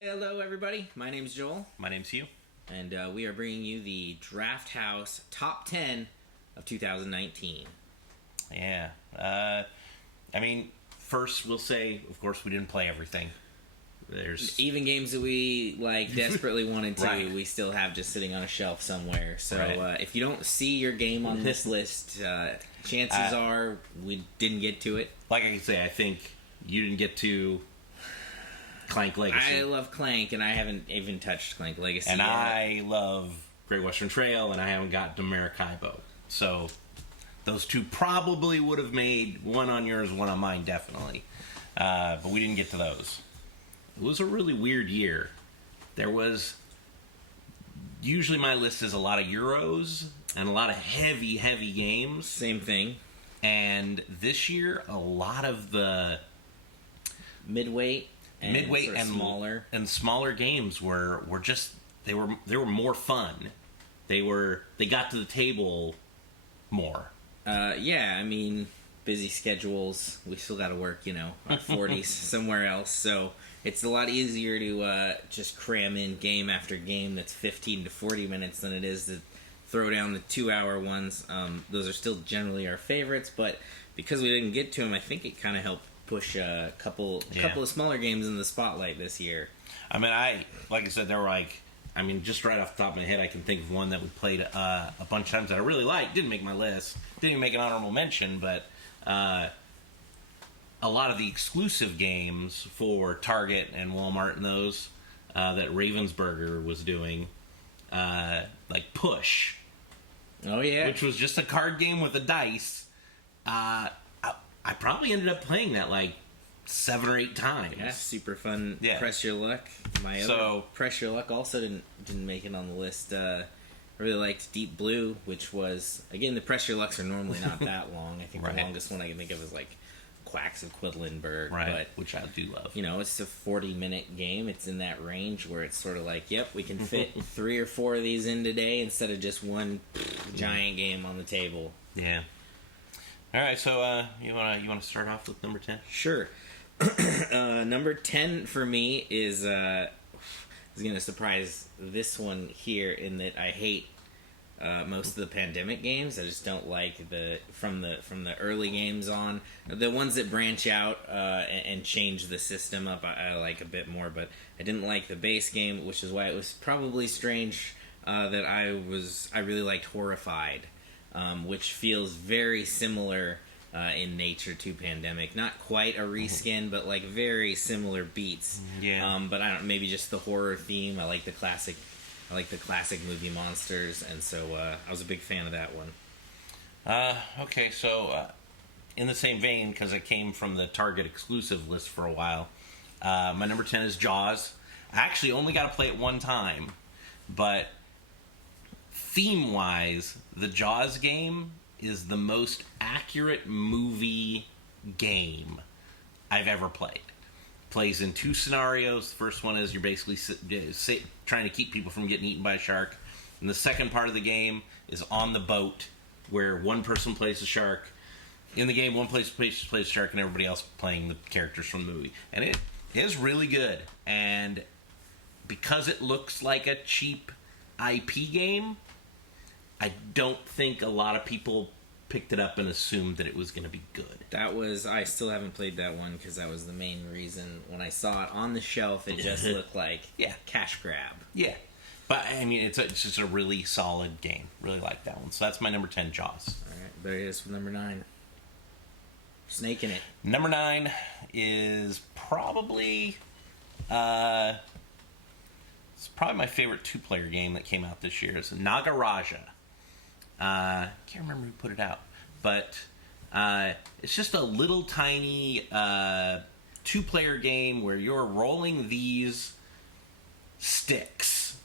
Hello, everybody. My name's Joel, My name's Hugh. and we are bringing you the Drafthouse Top 10 of 2019. Yeah. First we'll say, of course, we didn't play everything. There's Even games that we desperately wanted to, Right. we still have just sitting on a shelf somewhere. So Right. if you don't see your game on this list, chances are we didn't get to it. like I can say, I think you didn't get to Clank Legacy, I love Clank, and I haven't even touched Clank Legacy and yet. I love Great Western Trail, and I haven't got to Maracaibo. So those two probably would have made one on yours, one on mine, definitely. But we didn't get to those. It was a really weird year. There was... Usually my list is a lot of Euros and a lot of heavy games. Same thing. And this year, a lot of the Midweight and sort of smaller games were just they were more fun. They got to the table more. Busy schedules. We still got to work, our 40s somewhere else. So it's a lot easier to just cram in game after game that's 15 to 40 minutes than it is to throw down the 2-hour ones. Those are still generally our favorites, but because we didn't get to them, I think it kind of helped push a couple of smaller games in the spotlight this year. Like I said, there were just right off the top of my head, I can think of one that we played a bunch of times that I really liked. Didn't make my list. Didn't even make an honorable mention, but a lot of the exclusive games for Target and Walmart and those that Ravensburger was doing, like Push. Oh, yeah. Which was just a card game with a dice. I probably ended up playing that 7 or 8 times. Yeah, super fun. Yeah. Press Your Luck. My other Press Your Luck also didn't make it on the list. I really liked Deep Blue, which was, again, the Press Your Lucks are normally not that long. I think Right. the longest one I can think of is Quacks of Quedlinburg. Right, But, which I do love. it's a 40-minute game. It's in that range where it's sort of yep, we can fit 3 or 4 of these in today instead of just one giant game on the table. Yeah. All right, so you want to start off with number 10? Sure. Number 10 for me is going to surprise this one here in that I hate most of the pandemic games. I just don't like from the early games on. The ones that branch out and change the system up, I like a bit more, but I didn't like the base game, which is why it was probably strange that I really liked Horrified, which feels very similar in nature to Pandemic. Not quite a reskin, but very similar beats. Yeah. But I don't. Maybe just the horror theme. I like the classic movie monsters, and so I was a big fan of that one. Okay, so in the same vein, because I came from the Target exclusive list for a while, my number 10 is Jaws. I actually only got to play it one time, but theme-wise, the Jaws game is the most accurate movie game I've ever played. Plays in 2 scenarios. The first one is you're basically trying to keep people from getting eaten by a shark. And the second part of the game is on the boat, where one person plays the shark. In the game, one plays the shark, and everybody else playing the characters from the movie. And it is really good. And because it looks like a cheap IP game, I don't think a lot of people picked it up and assumed that it was going to be good. I still haven't played that one because that was the main reason. When I saw it on the shelf, it just looked like cash grab. Yeah. But, it's just a really solid game. Really like that one. So that's my number 10, Jaws. All right, there it is for number 9. Snaking it. Number 9 is probably... it's probably my favorite 2-player game that came out this year. It's Nagaraja. Can't remember who put it out, but it's just a little tiny 2-player game where you're rolling these sticks,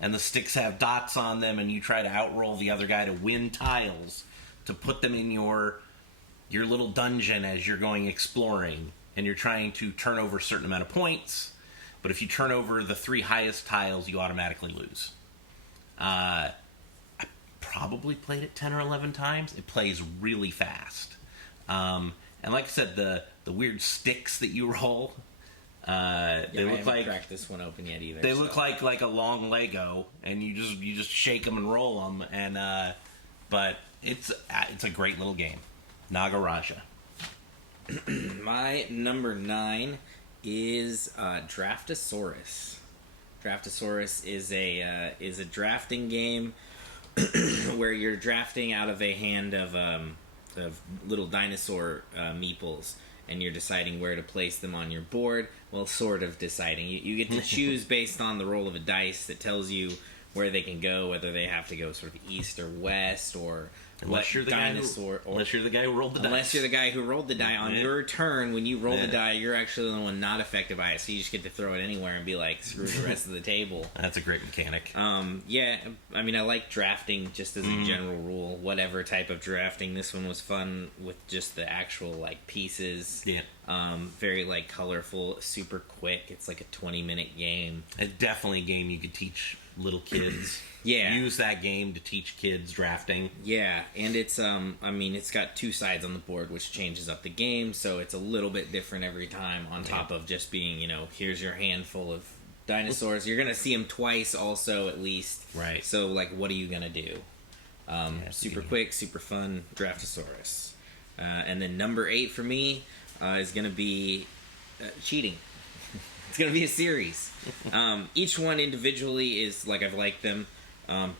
and the sticks have dots on them, and you try to outroll the other guy to win tiles to put them in your little dungeon as you're going exploring, and you're trying to turn over a certain amount of points. But if you turn over the 3 highest tiles, you automatically lose. I probably played it 10 or 11 times. It plays really fast. And like I said, the weird sticks that you roll They I look haven't like cracked this one open yet either. they look like a long Lego, and you just shake them and roll them, and but it's a great little game, Nagaraja. My number 9 is Draftosaurus. Draftosaurus is a drafting game where you're drafting out of a hand of little dinosaur meeples, and you're deciding where to place them on your board. Well, sort of deciding. You get to choose based on the roll of a dice that tells you where they can go, whether they have to go sort of east or west, or Unless you're the guy who rolled the dice. Unless you're the guy who rolled the die on your turn, when you roll the die, you're actually the one not affected by it, so you just get to throw it anywhere and be like, screw the rest of the table. That's a great mechanic. Yeah, I mean, I like drafting just as a general rule, whatever type of drafting. This one was fun with just the actual, like, pieces. Yeah. Very, like, colorful, super quick. It's like a 20-minute game. It's definitely a game you could teach little kids. Yeah. Use that game to teach kids drafting. Yeah, and it's I mean, it's got 2 sides on the board, which changes up the game, so it's a little bit different every time, on top of just being, here's your handful of dinosaurs. You're going to see them twice also, at least. Right. So, like, what are you going to do? Super quick, super fun, Draftosaurus. And then number 8 for me is going to be cheating. It's going to be a series. Each one individually is, like, I've liked them.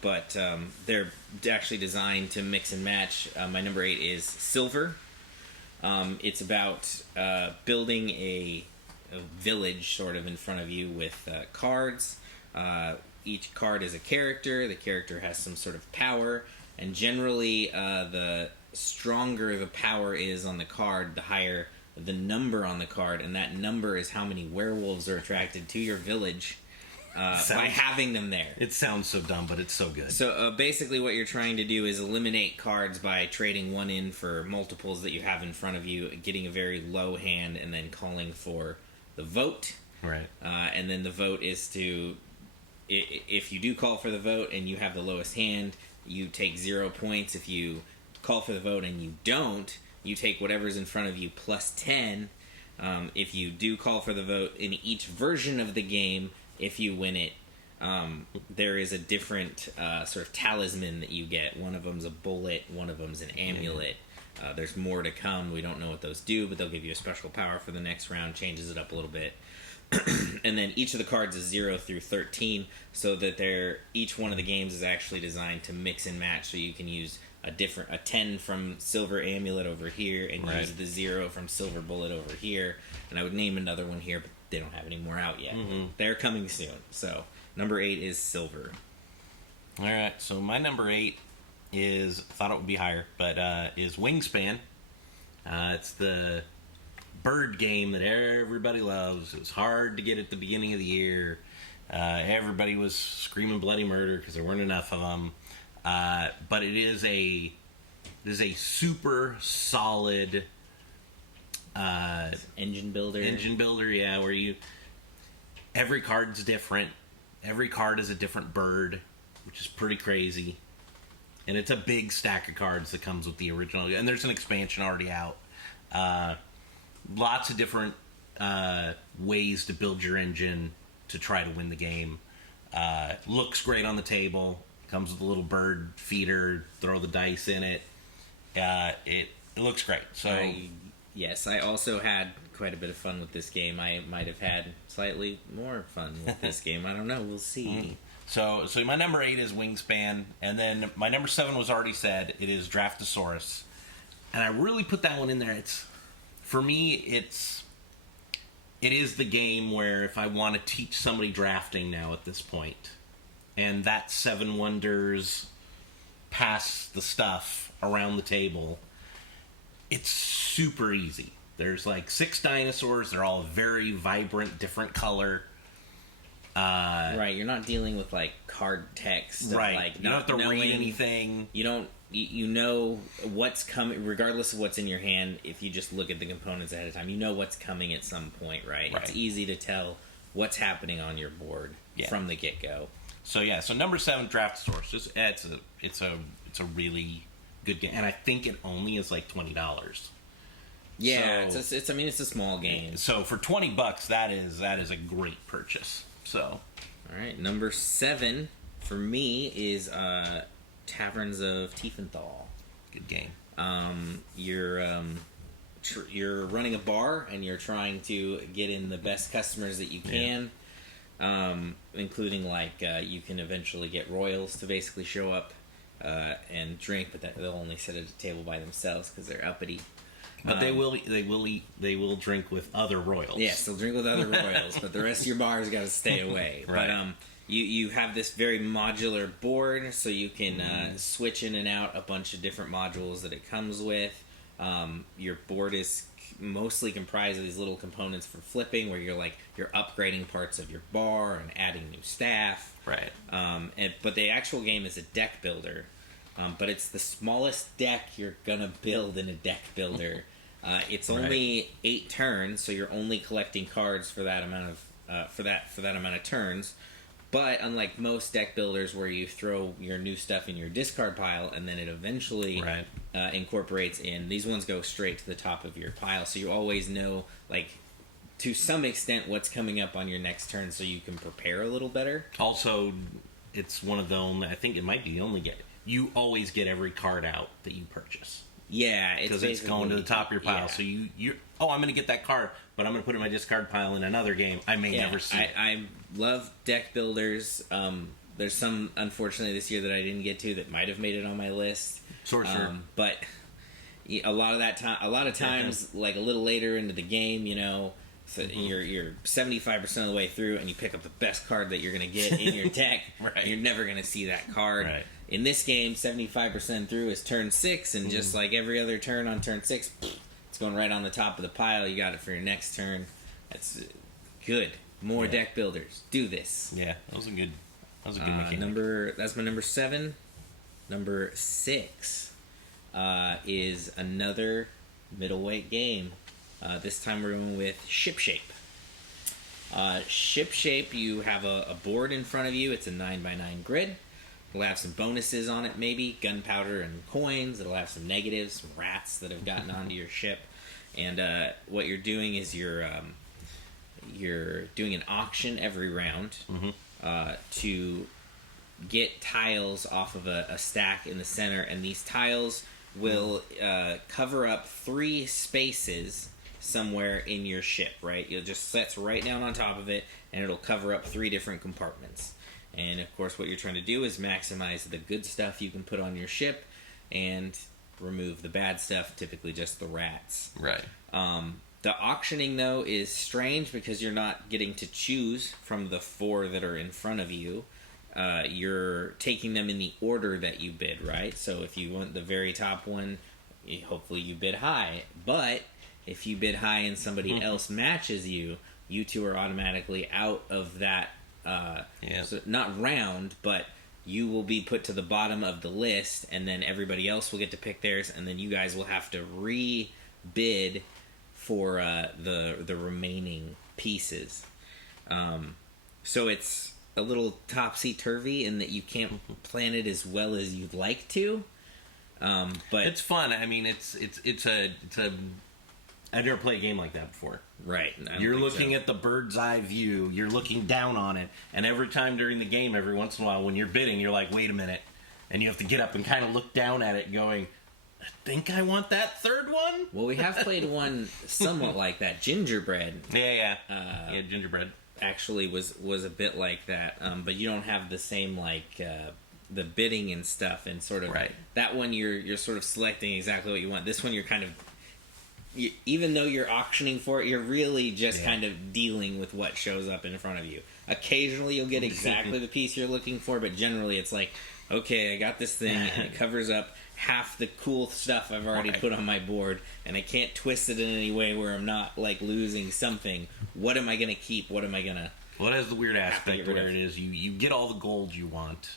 But they're actually designed to mix and match. My number 8 is Silver. It's about building a village sort of in front of you with cards. Each card is a character. The character has some sort of power. And generally, the stronger the power is on the card, the higher the number on the card. And that number is how many werewolves are attracted to your village. By having them there. It sounds so dumb, but it's so good. So basically what you're trying to do is eliminate cards by trading one in for multiples that you have in front of you, getting a very low hand, and then calling for the vote. Right. And then the vote is to... If you do call for the vote and you have the lowest hand, you take 0 points. If you call for the vote and you don't, you take whatever's in front of you plus 10. If you do call for the vote in each version of the game... If you win it, there is a different sort of talisman that you get. One of them's a bullet, one of them's an amulet. There's more to come. We don't know what those do, but they'll give you a special power for the next round, changes it up a little bit. And then each of the cards is 0 through 13, so that each one of the games is actually designed to mix and match, so you can use a 10 from Silver Amulet over here, and use the 0 from Silver Bullet over here. And I would name another one here, but they don't have any more out yet. They're coming soon. So number 8 is Silver. All right. So my number 8 is, thought it would be higher, but is Wingspan. It's the bird game that everybody loves. It was hard to get at the beginning of the year. Everybody was screaming bloody murder because there weren't enough of them. But it is a super solid. Engine builder, yeah, where every card's different. Every card is a different bird, which is pretty crazy. And it's a big stack of cards that comes with the original. And there's an expansion already out. Lots of different ways to build your engine to try to win the game. Looks great on the table. Comes with a little bird feeder. Throw the dice in it. It looks great. So. Yes, I also had quite a bit of fun with this game. I might have had slightly more fun with this game. I don't know. We'll see. So my number 8 is Wingspan, and then my number 7 was already said. It is Draftosaurus, and I really put that one in there. For me, it is the game where if I want to teach somebody drafting now at this point, and that 7 wonders pass the stuff around the table. It's super easy. There's like 6 dinosaurs. They're all very vibrant, different color. Right, you're not dealing with like card text. Right, like you don't have to read anything. You don't. You know what's coming, regardless of what's in your hand. If you just look at the components ahead of time, you know what's coming at some point. Right. It's easy to tell what's happening on your board from the get go. So number 7, Draftosaurus. It's a really good game, and I think it only is like $20. Yeah, So, it's I mean, it's a small game. So for $20, that is a great purchase. So, all right, number 7 for me is Taverns of Tiefenthal. good game. You're running a bar and you're trying to get in the best customers that you can, including you can eventually get royals to basically show up and drink, but they'll only sit at a table by themselves because they're uppity. But they will drink with other royals. Yes, they'll drink with other royals, but the rest of your bar's got to stay away. Right. But you have this very modular board, so you can switch in and out a bunch of different modules that it comes with. Your board is mostly comprised of these little components for flipping, where you're upgrading parts of your bar and adding new staff. Right. But the actual game is a deck builder. But it's the smallest deck you're gonna build in a deck builder. It's only 8 turns, so you're only collecting cards for that amount of for that amount of turns. But unlike most deck builders, where you throw your new stuff in your discard pile and then it eventually incorporates in, these ones go straight to the top of your pile, so you always know, to some extent, what's coming up on your next turn, so you can prepare a little better. Also, it's one of the only, I think it might be the only game. You always get every card out that you purchase. Yeah, because it's going to the top of your pile. Yeah. So you I'm going to get that card, but I'm going to put it in my discard pile in another game. I may never see it. I love deck builders. There's some, unfortunately, this year that I didn't get to that might have made it on my list. Sorcerer. But a lot of times, like a little later into the game, so you're 75% of the way through, and you pick up the best card that you're going to get in your deck. Right. You're never going to see that card. Right. In this game, 75% through is turn 6, and just like every other turn on turn 6, it's going right on the top of the pile. You got it for your next turn. That's good. More deck builders. Do this. Yeah, that was a good mechanic. That's my number 7. Number 6 is another middleweight game. This time we're going with Shipshape. Shipshape, you have a board in front of you. It's a 9x9 grid. It'll have some bonuses on it, maybe gunpowder and coins. It'll have some negatives, some rats that have gotten onto your ship. And what you're doing is you're doing an auction every round to get tiles off of a stack in the center, and these tiles will cover up 3 spaces somewhere in your ship, right? You'll just set right down on top of it, and it'll cover up 3 different compartments. And of course, what you're trying to do is maximize the good stuff you can put on your ship, and remove the bad stuff, typically just the rats. Right. The auctioning, though, is strange because you're not getting to choose from the 4 that are in front of you. You're taking them in the order that you bid, right? So if you want the very top one, hopefully you bid high. But if you bid high and somebody else matches you, you 2 are automatically out of that. So not round, but you will be put to the bottom of the list, and then everybody else will get to pick theirs, and then you guys will have to re-bid for the remaining pieces. So it's a little topsy-turvy in that you can't plan it as well as you'd like to. But it's fun. I mean, it's a I've never played a game like that before. Right. You're looking at the bird's eye view. You're looking down on it. And every time during the game, every once in a while, when you're bidding, you're like, wait a minute. And you have to get up and kind of look down at it going, I think I want that third one? Well, we have played one somewhat like that. Gingerbread. Yeah, Gingerbread. Actually was a bit like that. But you don't have the same, the bidding and stuff. And sort of... Right. That one, you're sort of selecting exactly what you want. This one, you're kind of... even though you're auctioning for it, you're really just kind of dealing with what shows up in front of you. Occasionally you'll get exactly the piece you're looking for, but generally it's like, okay, I got this thing, and it covers up half the cool stuff I've already put on my board, and I can't twist it in any way where I'm not, losing something. What am I going to keep? What am I going to... Well, it has the weird aspect where it is you get all the gold you want,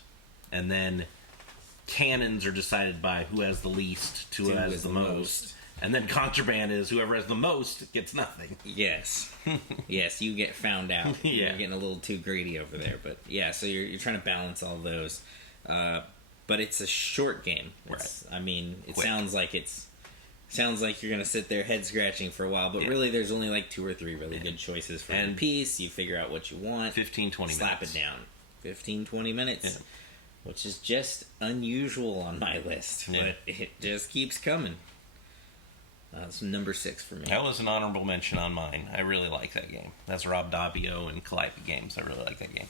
and then cannons are decided by who has the least to who has the most. And then contraband is whoever has the most gets nothing. Yes. Yes, you get found out. You're getting a little too greedy over there. But yeah, so you're trying to balance all those. But it's a short game. Right. I mean, it Quick. sounds like it's sounds like you're gonna sit there head scratching for a while, but really there's only like 2 or 3 really good choices for the piece. You figure out what you want, 15-20 minutes, slap it down, 15-20 minutes, which is just unusual on my list, but it just keeps coming. It's number 6 for me. That was an honorable mention on mine. I really like that game. That's Rob Dabbio and Calliope Games. I really like that game.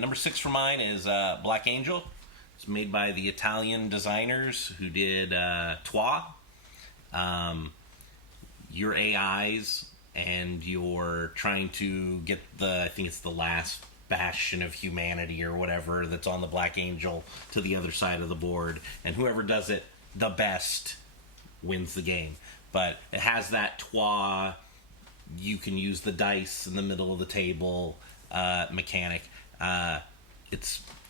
Number 6 for mine is Black Angel. It's made by the Italian designers who did Trois. Your AIs, and you're trying to get I think it's the last bastion of humanity or whatever that's on the Black Angel to the other side of the board, and whoever does it the best wins the game. But it has that Trois, you can use the dice in the middle of the table mechanic. I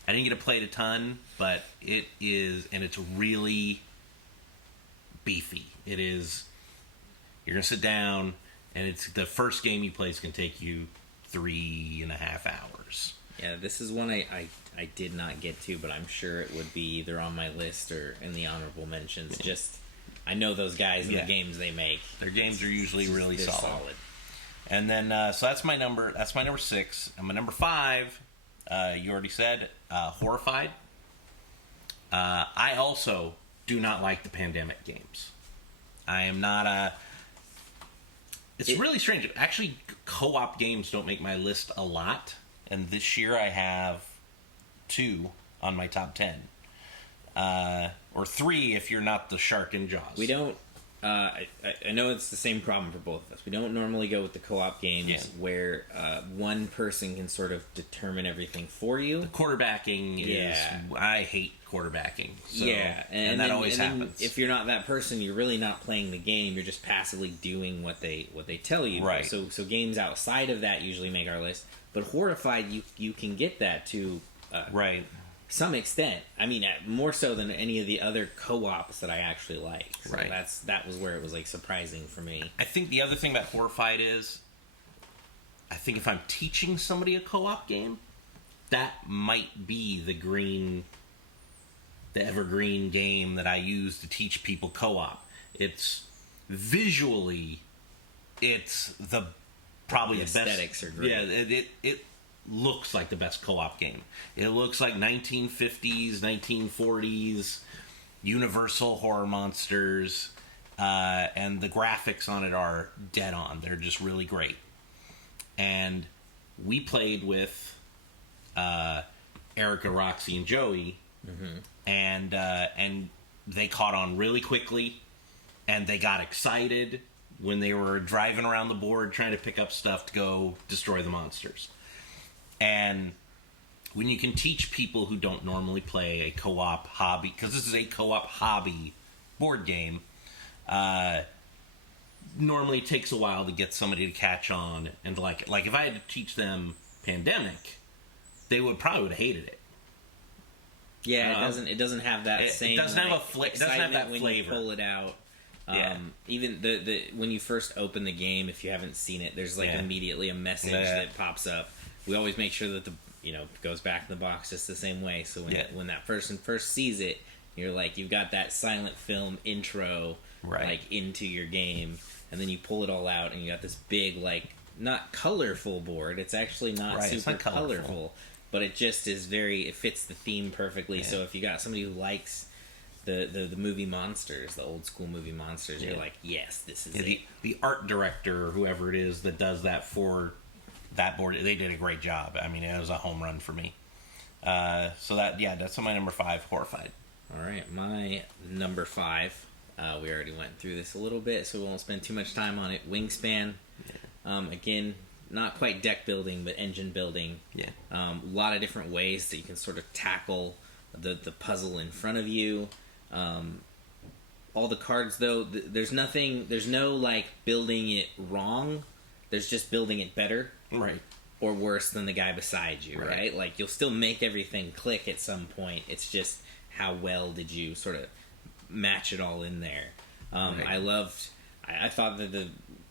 didn't get to play it a ton, but it is, and it's really beefy. It is, you're going to sit down, and it's the first game you play is going to take you 3.5 hours. Yeah, this is one I did not get to, but I'm sure it would be either on my list or in the honorable mentions. Just, I know those guys and the games they make. Their games are usually really solid. And then, so that's my number 6. And my number 5, you already said, Horrified. I also do not like the pandemic games. I am not It's really strange. Actually, co-op games don't make my list a lot. And this year I have 2 on my top 10. Or 3 if you're not the shark in Jaws. We don't... I know it's the same problem for both of us. We don't normally go with the co-op games where one person can sort of determine everything for you. The quarterbacking is... I hate quarterbacking. So, and that always happens. If you're not that person, you're really not playing the game. You're just passively doing what they tell you. Right. So games outside of that usually make our list. But Horrified, you can get that to... right. Some extent. I mean, more so than any of the other co-ops that I actually like. So right. That was where it was like surprising for me. I think the other thing about Horrified is, I think if I'm teaching somebody a co-op game, that might be the evergreen game that I use to teach people co-op. It's visually, it's probably the best. Aesthetics are great. Yeah, it looks like the best co-op game. It looks like 1950s, 1940s Universal horror monsters, and the graphics on it are dead on. They're just really great. And we played with Erica, Roxy, and Joey, and they caught on really quickly, and they got excited when they were driving around the board trying to pick up stuff to go destroy the monsters. And when you can teach people who don't normally play a co-op hobby, because this is a co-op hobby board game, normally it takes a while to get somebody to catch on and like it. Like if I had to teach them Pandemic, they would have hated it. Yeah, it doesn't have that same. It doesn't have it doesn't have that when flavor. You pull it out. Even the when you first open the game, if you haven't seen it, there's like immediately a message that pops up. We always make sure that goes back in the box just the same way. So when that person first sees it, you're like, you've got that silent film intro like into your game, and then you pull it all out, and you got this big not colorful board. It's actually not super colorful, but it just is it fits the theme perfectly. So if you got somebody who likes the movie monsters, the old school movie monsters, you're like, yes, this is it. The art director or whoever it is that does that for that board, they did a great job. I mean, it was a home run for me. So that's on my number 5, Horrified. All right, my number 5. We already went through this a little bit, so we won't spend too much time on it. Wingspan. Again, not quite deck building, but engine building. A lot of different ways that you can sort of tackle the puzzle in front of you. All the cards, though, there's no building it wrong. There's just building it better. Right. Or worse than the guy beside you, right? Like, you'll still make everything click at some point. It's just how well did you sort of match it all in there. I thought that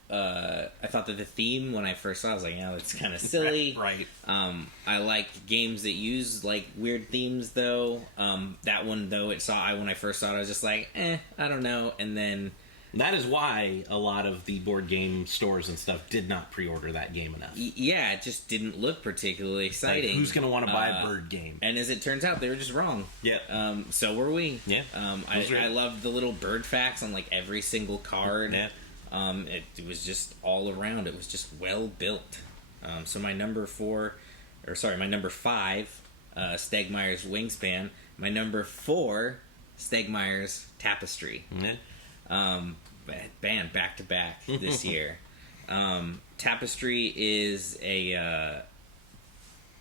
the theme when I first saw it, I was like, it's kind of silly. Right. I like games that use weird themes though. That one though, when I first saw it, I was just like, I don't know. And then That is why a lot of the board game stores and stuff did not pre-order that game enough. Yeah, it just didn't look particularly exciting. Like, who's going to want to buy a bird game? And as it turns out, they were just wrong. Yeah. So were we. Yeah. I loved the little bird facts on like every single card. Yeah. It was just all around. It was just well built. So my number 5, Stegmeyer's Wingspan. My number 4, Stegmeyer's Tapestry. Yeah. Band back to back this year. Tapestry is a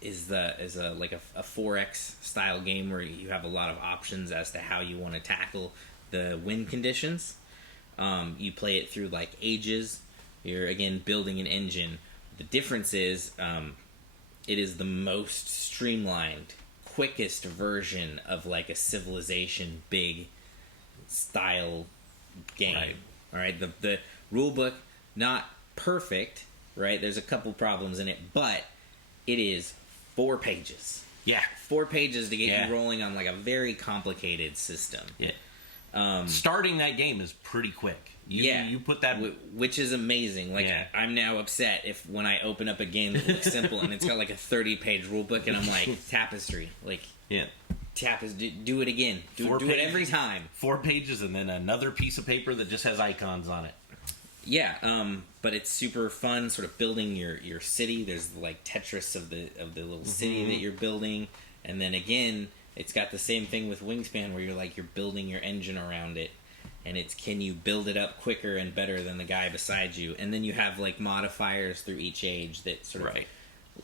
4X style game where you have a lot of options as to how you want to tackle the wind conditions. You play it through like ages. You're again building an engine. The difference is it is the most streamlined, quickest version of like a Civilization big style game. Right. All right, the rule book not perfect, right? There's a couple problems in it, but it is 4 pages. Yeah. 4 pages to get you rolling on like a very complicated system. Yeah. Starting that game is pretty quick. You put that, which is amazing. Like I'm now upset if when I open up a game that looks simple and it's got like a 30-page rule book and I'm like Tapestry, like do it again. Do it every time. 4 pages and then another piece of paper that just has icons on it. Yeah, but it's super fun, sort of building your city. There's like Tetris of the little city that you're building, and then again, it's got the same thing with Wingspan, where you're building your engine around it, and it's can you build it up quicker and better than the guy beside you, and then you have like modifiers through each age that sort of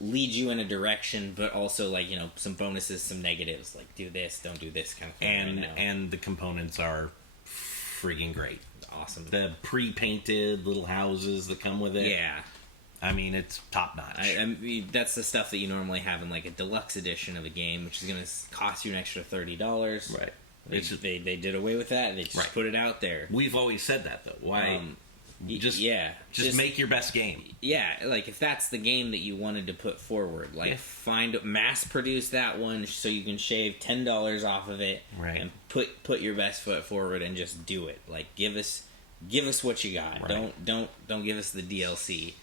lead you in a direction, but also like some bonuses, some negatives, like do this, don't do this kind of thing. And the components are freaking great. Awesome. The pre-painted little houses that come with it. Yeah. I mean, it's top notch. I mean, that's the stuff that you normally have in like a deluxe edition of a game, which is going to cost you an extra $30. Right. They did away with that. They just put it out there. We've always said that though. Why? Just make your best game. Yeah, like if that's the game that you wanted to put forward, like mass produce that one so you can shave $10 off of it, and put your best foot forward and just do it. Like give us what you got. Right. Don't give us the DLC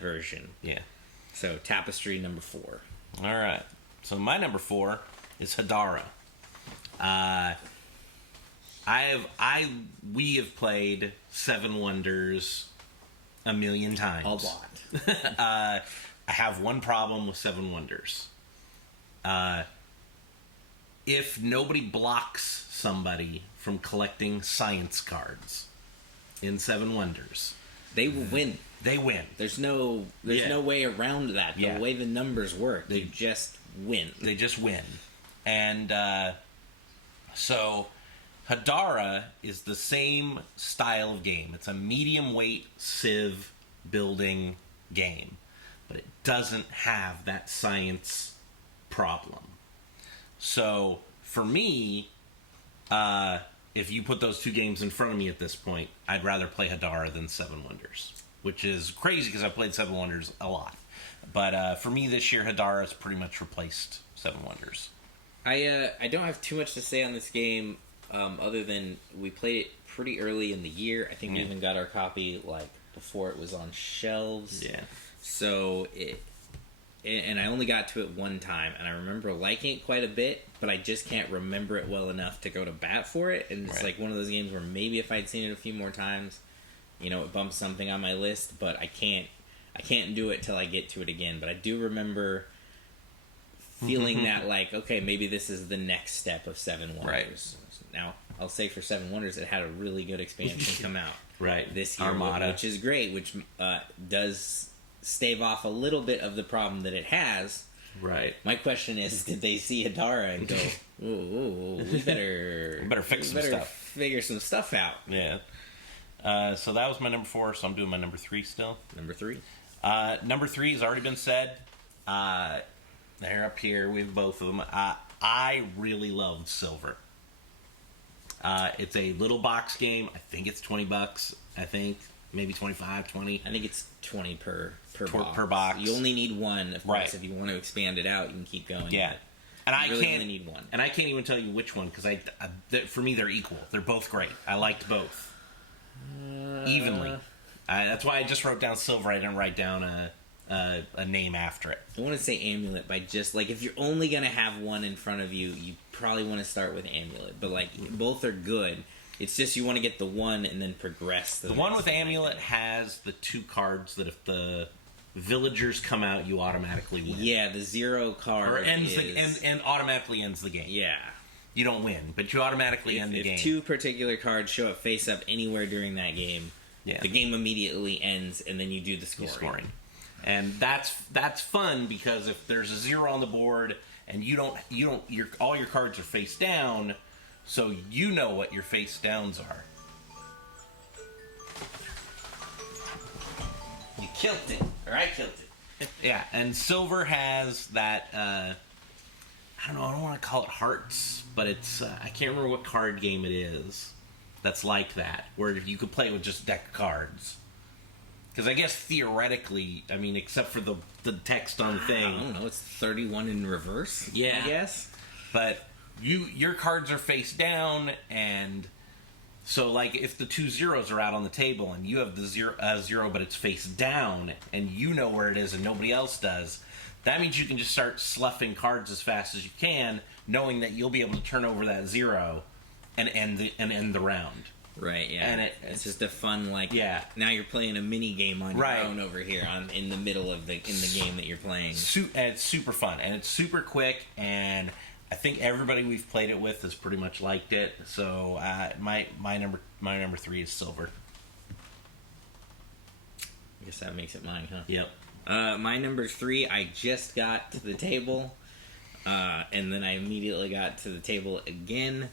version. Yeah. So Tapestry number 4. All right. So my number 4 is Hadara. We have played Seven Wonders a million times. A lot. I have one problem with Seven Wonders. If nobody blocks somebody from collecting science cards in Seven Wonders, they will win. They win. There's no way around that. The way the numbers work, they just win. They just win. And so Hadara is the same style of game. It's a medium weight Civ building game, but it doesn't have that science problem. So for me, if you put those 2 games in front of me at this point, I'd rather play Hadara than Seven Wonders, which is crazy because I've played Seven Wonders a lot. But for me this year, Hadara has pretty much replaced Seven Wonders. I don't have too much to say on this game, other than we played it pretty early in the year. I think we even got our copy like before it was on shelves. Yeah. So and I only got to it one time, and I remember liking it quite a bit, but I just can't remember it well enough to go to bat for it. And it's like one of those games where maybe if I'd seen it a few more times, it bumps something on my list, but I can't do it till I get to it again. But I do remember feeling that like, okay, maybe this is the next step of Seven Wonders. Now, I'll say for Seven Wonders, it had a really good expansion come out this year, Armada, which is great, which does stave off a little bit of the problem that it has. Right. My question is, did they see Hadara and go, ooh, we better figure some stuff out. Yeah. So that was my number 4, so I'm doing my number 3 still. Number 3? Number 3 has already been said. They're up here. We have both of them. I really loved Silver. It's a little box game. I think it's $20. I think maybe 25, 20. I think it's 20 per per box. You only need one. Of course, if you want to expand it out, you can keep going. Yeah, and I really can't only need one. And I can't even tell you which one because for me they're equal. They're both great. I liked both. Evenly. That's why I just wrote down silver. I didn't write down a name after it. I want to say amulet by just, like, if you're only going to have one in front of you, you probably want to start with amulet. But, like, both are good. It's just you want to get the one and then progress. The one with amulet has the 2 cards that if the villagers come out, you automatically win. Yeah, the 0 card or ends and automatically ends the game. Yeah. You don't win, but you automatically end the game. If 2 particular cards show up face up anywhere during that game, the game immediately ends, and then you do the scoring. And that's fun because if there's a 0 on the board and all your cards are face down, so you know what your face downs are. You killed it, or I killed it. Yeah, and silver has that. I don't know. I don't want to call it hearts, but it's. I can't remember what card game it is. That's like that, where you could play with just a deck of cards. Because I guess theoretically, I mean, except for the text on the thing. I don't know, it's 31 in reverse, yeah, I guess. But your cards are face down, and so, like, if the 2 zeros are out on the table, and you have the zero, but it's face down, and you know where it is and nobody else does, that means you can just start sloughing cards as fast as you can, knowing that you'll be able to turn over that 0 and end the round. Right, yeah. And it's just a fun, like, yeah. Now you're playing a mini game on your own over here in the middle of the game that you're playing. It's super fun, and it's super quick, and I think everybody we've played it with has pretty much liked it. So my number 3 is silver. I guess that makes it mine, huh? Yep. My number 3, I just got to the table, and then I immediately got to the table again.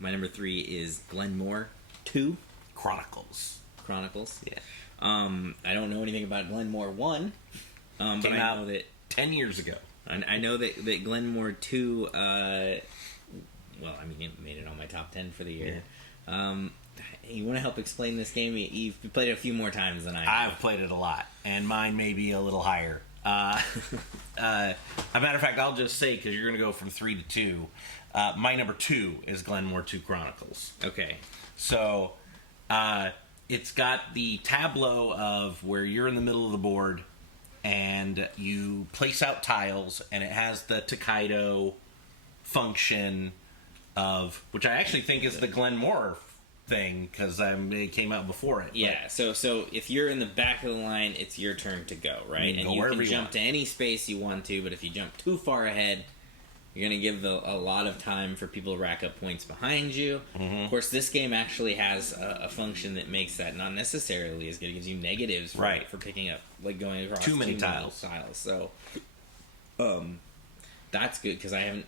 My number 3 is Glenmore 2 Chronicles. Yeah. I don't know anything about Glenmore 1, but I know that 10 years ago. I know that Glenmore 2. Well, I mean, it made it on my top 10 for the year. Yeah. You want to help explain this game? You've played it a few more times than I have. I've played it a lot, and mine may be a little higher. A matter of fact, I'll just say, because you're going to go from 3 to 2, my number 2 is Glenmore 2 Chronicles. Okay. So, it's got the tableau of where you're in the middle of the board, and you place out tiles, and it has the Takedo function of, which I actually think is the Glenmore thing, because it came out before it. Yeah, so if you're in the back of the line, it's your turn to go, right? And you can jump to any space you want to, but if you jump too far ahead, you're going to give a lot of time for people to rack up points behind you. Mm-hmm. Of course, this game actually has a function that makes that not necessarily as good. It gives you negatives for picking up, like going across too many tiles. So, that's good, because I haven't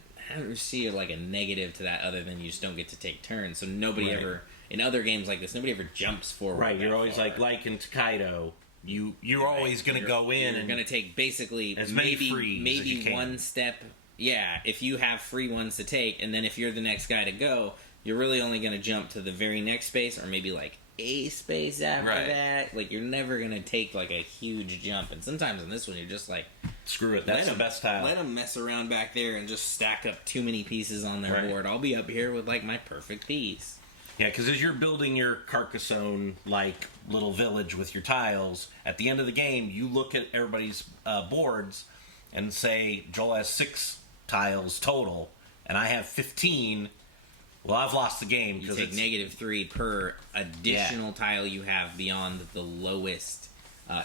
received like a negative to that other than you just don't get to take turns. So nobody ever, in other games like this, nobody ever jumps forward. Right, you're always far. like in Takedo, you're always going to go in and going to take basically as maybe one step. Yeah, if you have free ones to take, and then if you're the next guy to go, you're really only going to jump to the very next space, or maybe like a space after that. Like, you're never going to take like a huge jump. And sometimes in this one, you're just like, screw it, that's the best tile. Let them mess around back there and just stack up too many pieces on their board. I'll be up here with like my perfect piece. Yeah, because as you're building your Carcassonne like little village with your tiles, at the end of the game, you look at everybody's boards and say, Joel has 6 tiles total, and I have 15. Well, I've lost the game. You take -3 per additional tile you have beyond the lowest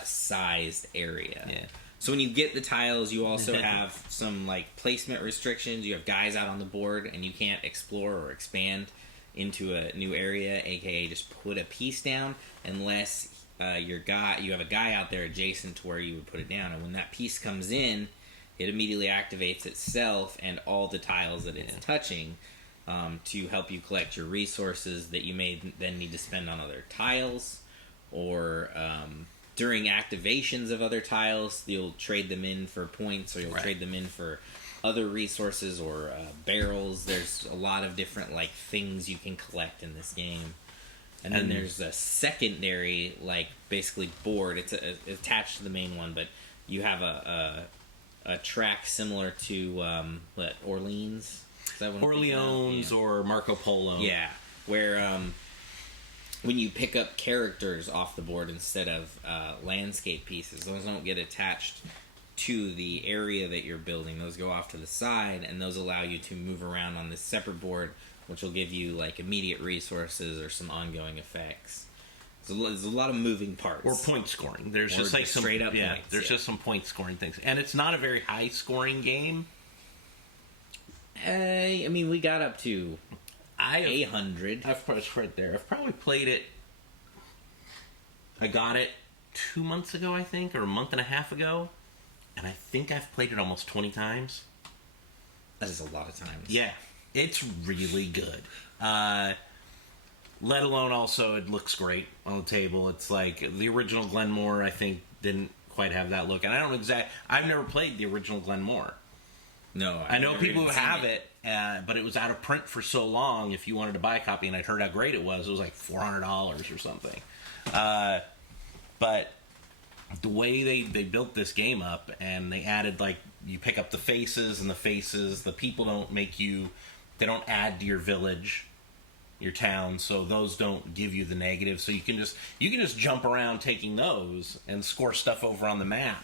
sized area. Yeah. So when you get the tiles, you also have some like placement restrictions. You have guys out on the board, and you can't explore or expand into a new area, aka just put a piece down, unless you have a guy out there adjacent to where you would put it down. And when that piece comes in, it immediately activates itself and all the tiles that it's touching to help you collect your resources that you may then need to spend on other tiles, or during activations of other tiles, you'll trade them in for points, or you'll trade them in for other resources or barrels. There's a lot of different like things you can collect in this game. And then there's a secondary, like, basically board. It's attached to the main one, but you have a track similar to Orleans? Is that Orleans or Marco Polo. Yeah, where when you pick up characters off the board instead of landscape pieces, those don't get attached to the area that you're building. Those go off to the side, and those allow you to move around on this separate board, which will give you like immediate resources or some ongoing effects. So there's a lot of moving parts. Or point scoring. There's Or just like some straight up points, There's just some point scoring things, and it's not a very high scoring game. I mean, we got up to 800. It's right there. I've probably played it. I got it 2 months ago, I think, or a month and a half ago, and I think I've played it almost 20 times. That is a lot of times. Yeah, it's really good. Let alone also, it looks great on the table. It's like the original Glenmore, I think, didn't quite have that look, and I don't I've never played the original Glenmore. No, I know people who have it, but it was out of print for so long. If you wanted to buy a copy, and I'd heard how great it was like $400 or something. But the way they built this game up, and they added, like, you pick up the faces, and the people they don't add to your village, your town, so those don't give you the negative. So you can just jump around taking those and score stuff over on the map.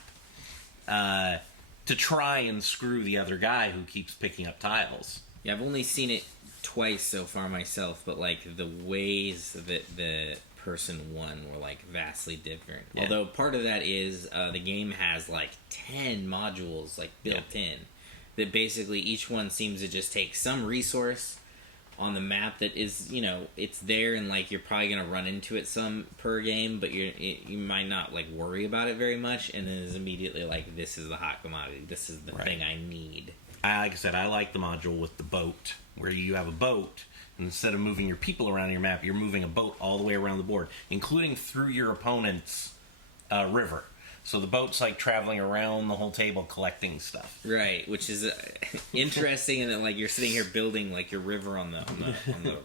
To try and screw the other guy who keeps picking up tiles. Yeah, I've only seen it twice so far myself, but like the ways that the person won were like vastly different. Yeah. Although part of that is the game has like 10 modules like built in that basically each one seems to just take some resource on the map that is, it's there, and like you're probably gonna run into it some per game, but you might not like worry about it very much, and then it's immediately like, this is the hot commodity, this is the thing I need. Like I said, I like the module with the boat, where you have a boat, and instead of moving your people around your map, you're moving a boat all the way around the board, including through your opponent's river. So the boat's like traveling around the whole table collecting stuff. Right, which is interesting, and then like you're sitting here building like your river on the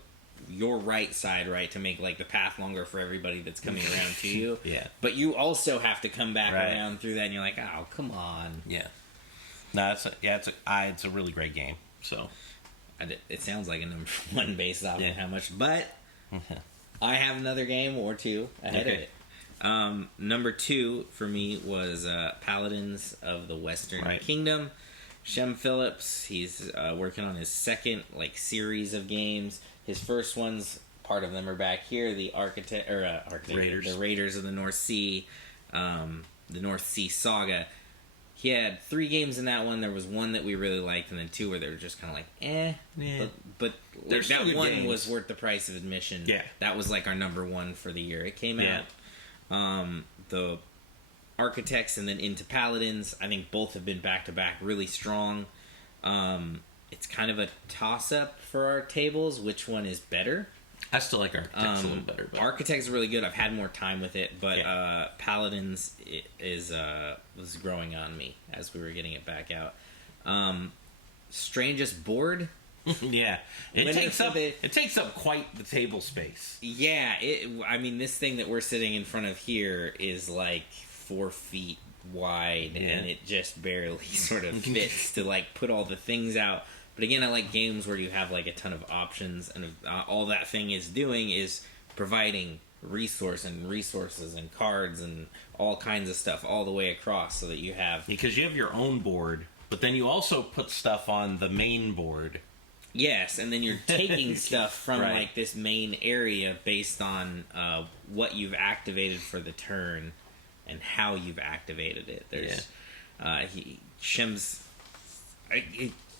your right side, right, to make like the path longer for everybody that's coming around to you. Yeah. But you also have to come back around through that, and you're like, oh, come on. Yeah. No, it's a really great game. So it sounds like a number one based off of how much, but I have another game or two ahead of it. Number 2 for me was Paladins of the Western Kingdom. Shem Phillips, he's working on his second series of games. His first ones, part of them are back here. The Raiders. The Raiders of the North Sea, the North Sea Saga. He had 3 games in that one. There was one that we really liked, and then 2 where they were just kind of like, Yeah. But that one games. was worth the price of admission. Yeah. That was like our number 1 for the year. It came out. The Architects and then into Paladins, I think both have been back-to-back really strong. It's kind of a toss-up for our tables, which one is better. I still like Architects a little better. But Architects is really good. I've had more time with it, but Paladins was growing on me as we were getting it back out. Strangest Board. Yeah, it takes up quite the table space. Yeah, I mean, this thing that we're sitting in front of here is like 4 feet wide, and it just barely sort of fits to like put all the things out. But again, I like games where you have like a ton of options, and all that thing is doing is providing resources and cards and all kinds of stuff all the way across, so that you have, because you have your own board, but then you also put stuff on the main board. Yes, and then you're taking stuff from like this main area based on what you've activated for the turn and how you've activated it. There's Shem's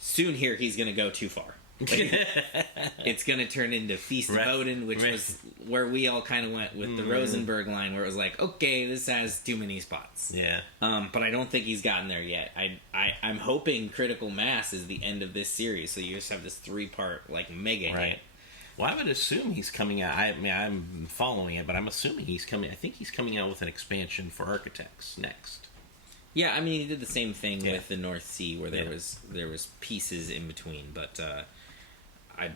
soon here. He's going to go too far. It's going to turn into Feast of Odin, which was where we all kind of went with the Rosenberg line, where it was like, okay, this has too many spots. Yeah. But I don't think he's gotten there yet. I'm hoping Critical Mass is the end of this series, so you just have this 3-part mega hit. Well, I would assume he's coming out. I mean, I'm following it, but I'm assuming he's coming. I think he's coming out with an expansion for Architects next. Yeah, I mean, he did the same thing with the North Sea, where there was pieces in between, but. I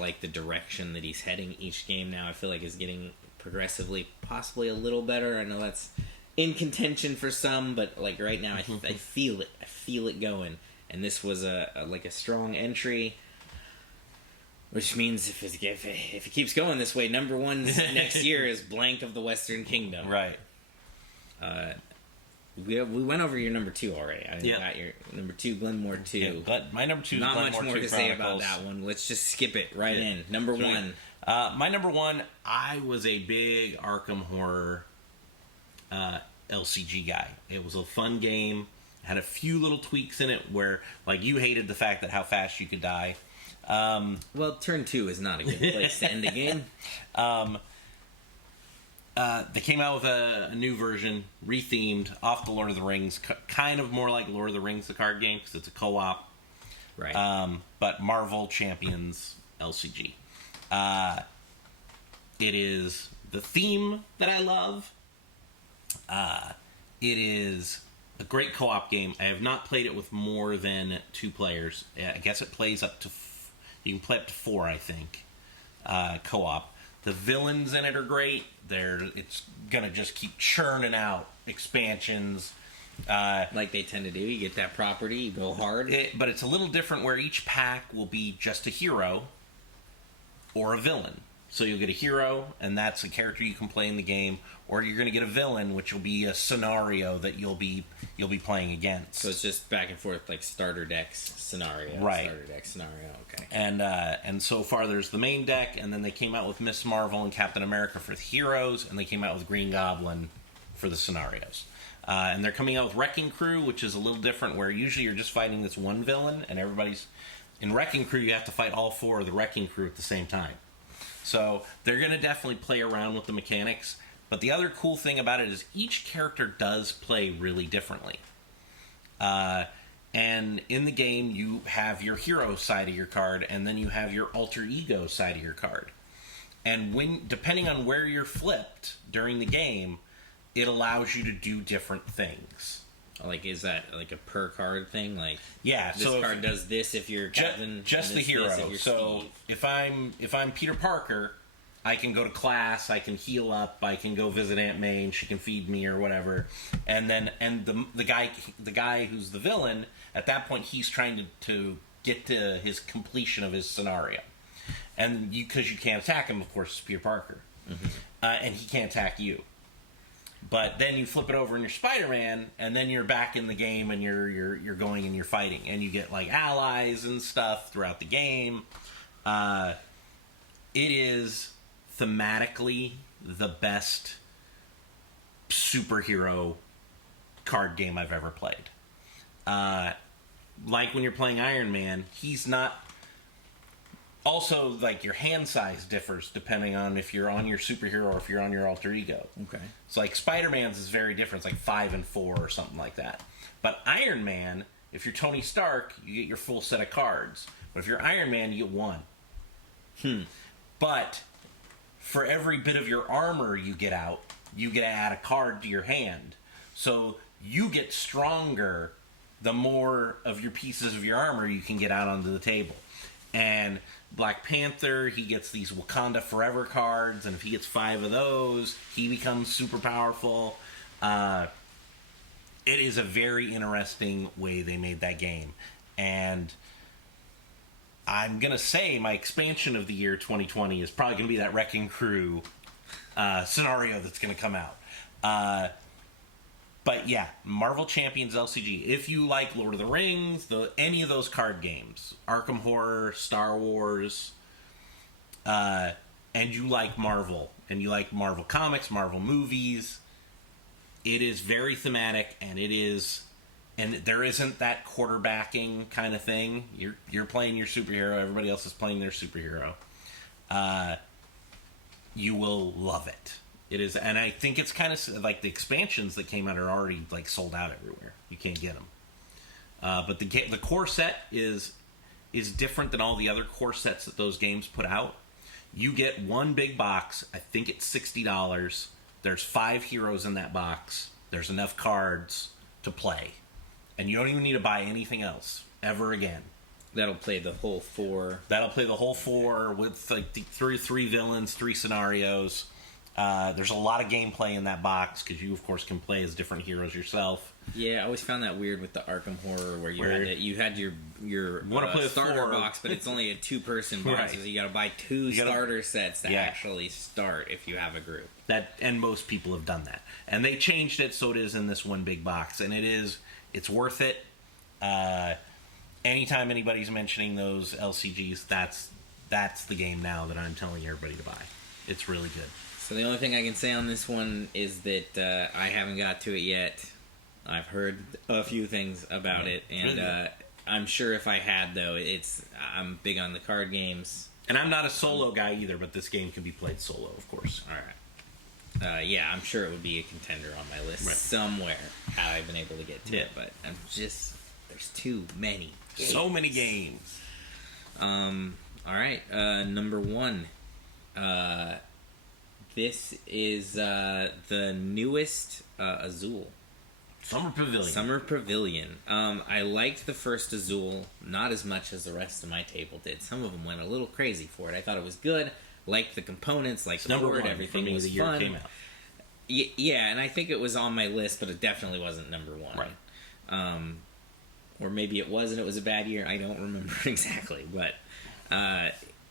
like the direction that he's heading each game now. I feel like is getting progressively, possibly a little better. I know that's in contention for some, but like right now, I feel it. I feel it going. And this was a strong entry. Which means if it keeps going this way, number one next year is Blank of the Western Kingdom. Right. We went over your number 2 already. I got your number 2, Glenmore 2. Yeah, but my number 2 is Not Glenmore much more 2 to say about that one. Let's just skip it right in. Number 1. My number 1, I was a big Arkham Horror LCG guy. It was a fun game. Had a few little tweaks in it where, like, you hated the fact that how fast you could die. Well, turn 2 is not a good place to end the game. They came out with a new version, rethemed, off the Lord of the Rings, kind of more like Lord of the Rings, the card game, because it's a co-op. Right. But Marvel Champions LCG. It is the theme that I love. It is a great co-op game. I have not played it with more than 2 players. I guess it plays up to... you can play up to 4, I think, co-op. The villains in it are great. It's going to just keep churning out expansions. Like they tend to do. You get that property, you go hard. But it's a little different where each pack will be just a hero or a villain. So you'll get a hero, and that's a character you can play in the game, or you're going to get a villain, which will be a scenario that you'll be playing against. So it's just back and forth, like starter decks scenario, right? Starter deck scenario, okay. And so far there's the main deck, and then they came out with Miss Marvel and Captain America for the heroes, and they came out with Green Goblin for the scenarios. And they're coming out with Wrecking Crew, which is a little different, where usually you're just fighting this one villain, and everybody's in Wrecking Crew. You have to fight all 4 of the Wrecking Crew at the same time. So they're going to definitely play around with the mechanics. But the other cool thing about it is each character does play really differently. And in the game, you have your hero side of your card, and then you have your alter ego side of your card. And depending on where you're flipped during the game, it allows you to do different things. Like, is that like a per card thing? Like, yeah, this card does this if you're captain. Just the hero. So if I'm Peter Parker, I can go to class, I can heal up, I can go visit Aunt May, and she can feed me or whatever. And then the guy who's the villain, at that point he's trying to get to his completion of his scenario. And because you can't attack him, of course, it's Peter Parker, and he can't attack you. But then you flip it over and you're Spider-Man, and then you're back in the game, and you're going and you're fighting, and you get like allies and stuff throughout the game. It is thematically the best superhero card game I've ever played. Like when you're playing Iron Man, he's not. Also, like, your hand size differs depending on if you're on your superhero or if you're on your alter ego. Okay. So, like, Spider-Man's is very different. It's like 5 and 4 or something like that. But Iron Man, if you're Tony Stark, you get your full set of cards. But if you're Iron Man, you get 1. But for every bit of your armor you get out, you get to add a card to your hand. So you get stronger the more of your pieces of your armor you can get out onto the table. And Black Panther, he gets these Wakanda Forever cards, and if he gets 5 of those, he becomes super powerful. It is a very interesting way they made that game. And I'm going to say my expansion of the year 2020 is probably going to be that Wrecking Crew scenario that's going to come out. But yeah, Marvel Champions LCG. If you like Lord of the Rings, any of those card games, Arkham Horror, Star Wars, and you like Marvel, and you like Marvel comics, Marvel movies, it is very thematic, and there isn't that quarterbacking kind of thing. You're playing your superhero, everybody else is playing their superhero. You will love it. It is, and I think it's kind of like the expansions that came out are already like sold out everywhere. You can't get them. But the core set is different than all the other core sets that those games put out. You get one big box. I think it's $60. There's 5 heroes in that box. There's enough cards to play, and you don't even need to buy anything else ever again. That'll play the whole 4. That'll play the whole 4 with like three villains, 3 scenarios. There's a lot of gameplay in that box because you, of course, can play as different heroes yourself. Yeah, I always found that weird with the Arkham Horror, where you had your play starter box, but it's only a 2-person box, Right. so you got to buy 2 starter sets to actually start if you have a group. And most people have done that, and they changed it so it is in this one big box, and it's worth it. Anytime anybody's mentioning those LCGs, that's the game now that I'm telling everybody to buy. It's really good. So the only thing I can say on this one is that I haven't got to it yet. I've heard a few things about it, and I'm sure if I had, though, I'm big on the card games. And I'm not a solo guy either, but this game can be played solo, of course. All right. Yeah, I'm sure it would be a contender on my list somewhere had I been able to get to it, but there's too many games. So many games. All right, number 1. This is the newest Azul. Summer Pavilion. I liked the first Azul, not as much as the rest of my table did. Some of them went a little crazy for it. I thought it was good. Liked the components, liked the board, everything was fun. Came out. Yeah, and I think it was on my list, but it definitely wasn't number 1. Right. Or maybe it was and it was a bad year. I don't remember exactly, but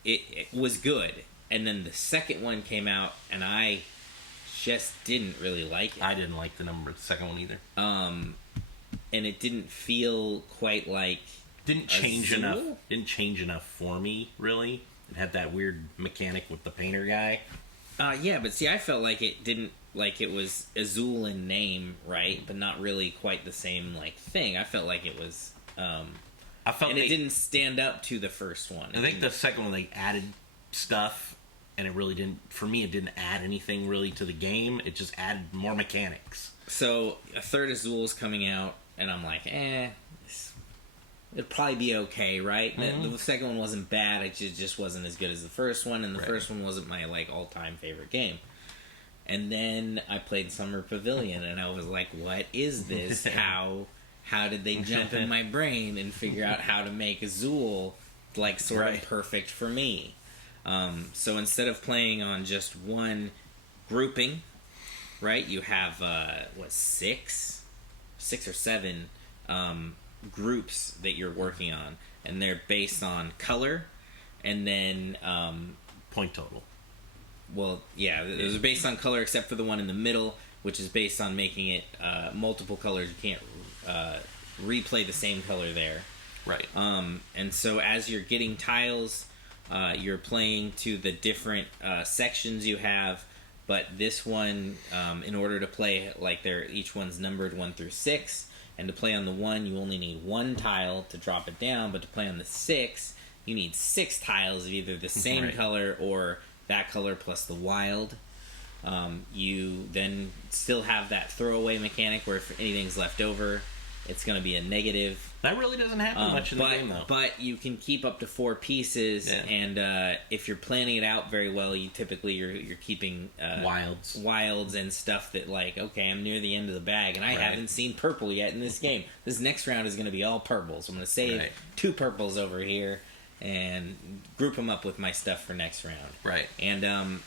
it was good. And then the second one came out, and I just didn't really like it. I didn't like the second one either. And it didn't feel quite like didn't change enough for me, really. It had that weird mechanic with the painter guy. Yeah, but see, I felt like it didn't, like it was Azul in name, right? But not really quite the same thing. I felt like it was it didn't stand up to the first one. I think the second one they added stuff, and it really didn't, for me, it didn't add anything really to the game. It just added more mechanics. So a third Azul is coming out, and I'm like, it'd probably be okay, right? Mm-hmm. The second one wasn't bad. It just wasn't as good as the first one, and the first one wasn't my all-time favorite game. And then I played Summer Pavilion, and I was like, what is this? How did they jump in my brain and figure out how to make Azul sort of perfect for me? So instead of playing on just one grouping, right, you have, 6 or 7 groups that you're working on, and they're based on color, and then point total. Well, yeah, those are based on color except for the one in the middle, which is based on making it multiple colors. You can't replay the same color there. Right. And so as you're getting tiles, you're playing to the different sections you have, but this one, in order to play, each one's numbered 1 through 6, and to play on the 1, you only need 1 tile to drop it down, but to play on the 6, you need 6 tiles of either the same color or that color plus the wild. You then still have that throwaway mechanic where if anything's left over, it's going to be a negative. That really doesn't happen much in the game, though. But you can keep up to 4 pieces, and if you're planning it out very well, you're keeping wilds and stuff that okay, I'm near the end of the bag, and I haven't seen purple yet in this game. This next round is going to be all purples. So I'm going to save 2 purples over here and group them up with my stuff for next round. Right. And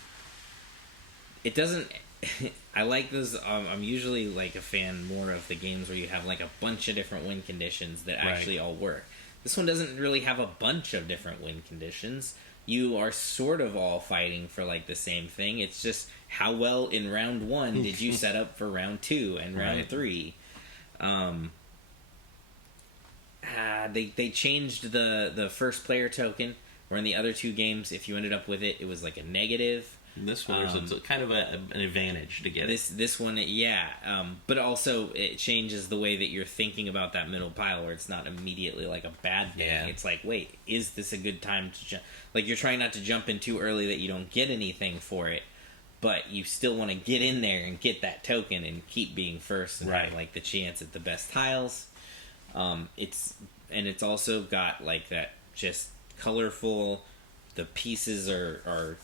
it doesn't. I like those. I'm usually a fan more of the games where you have a bunch of different win conditions that actually all work. This one doesn't really have a bunch of different win conditions. You are sort of all fighting for the same thing. It's just how well in round 1 did you set up for round 2 and round 3. They changed the first player token, where in the other 2 games, if you ended up with it, it was a negative. And this one, it's kind of an advantage to get it. This one, but also it changes the way that you're thinking about that middle pile, where it's not immediately a bad thing. Yeah. It's wait, is this a good time to jump? You're trying not to jump in too early that you don't get anything for it, but you still want to get in there and get that token and keep being first and have the chance at the best tiles. It's also got that just colorful. The pieces are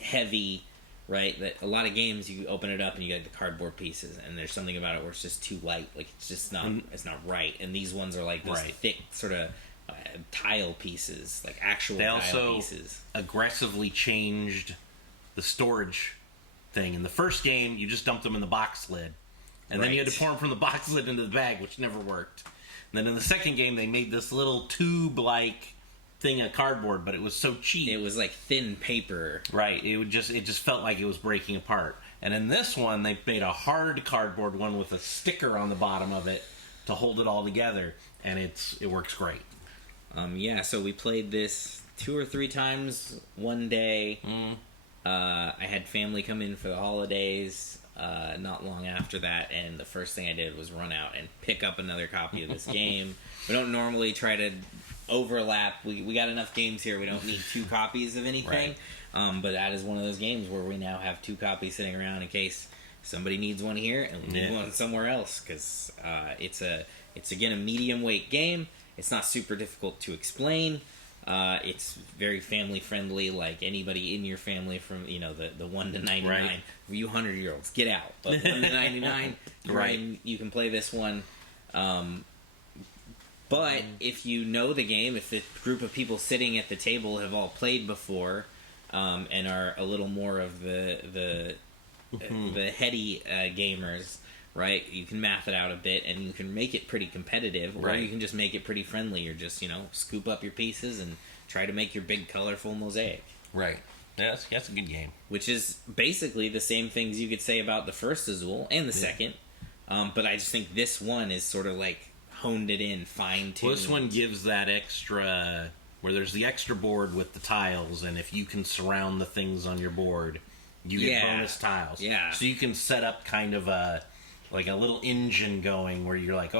heavy, right? That a lot of games you open it up and you get the cardboard pieces, and there's something about it where it's just too light. It's just not it's not right. And these ones are those thick sort of tile pieces, actual tile pieces. They also aggressively changed the storage thing. In the first game, you just dumped them in the box lid. And then you had to pour them from the box lid into the bag, which never worked. And then in the second game, they made this little tube-like thing of cardboard, but it was so cheap. It was like thin paper. Right. It just felt like it was breaking apart. And in this one, they made a hard cardboard one with a sticker on the bottom of it to hold it all together, and it works great. So we played this 2 or 3 times one day. I had family come in for the holidays not long after that, and the first thing I did was run out and pick up another copy of this game. We don't normally try to overlap. We got enough games here. We don't need 2 copies of anything. Right. But that is one of those games where we now have 2 copies sitting around in case somebody needs one here and we need one somewhere else, because it's again a medium weight game. It's not super difficult to explain. It's very family friendly. Like anybody in your family, from the 1 to 99, right. You 100-year-olds, get out. But 1 to 99, right? You can play this one. But if you know the game, if the group of people sitting at the table have all played before, and are a little more of the heady gamers, right? You can math it out a bit, and you can make it pretty competitive, or you can just make it pretty friendly, or just scoop up your pieces and try to make your big colorful mosaic. Right. Yeah, that's a good game. Which is basically the same things you could say about the first Azul and the second, but I just think this one is sort of like honed it in, fine-tuned. Well, this one gives that extra, where there's the extra board with the tiles, and if you can surround the things on your board, you get bonus tiles. Yeah. So you can set up kind of a little engine going where you're like,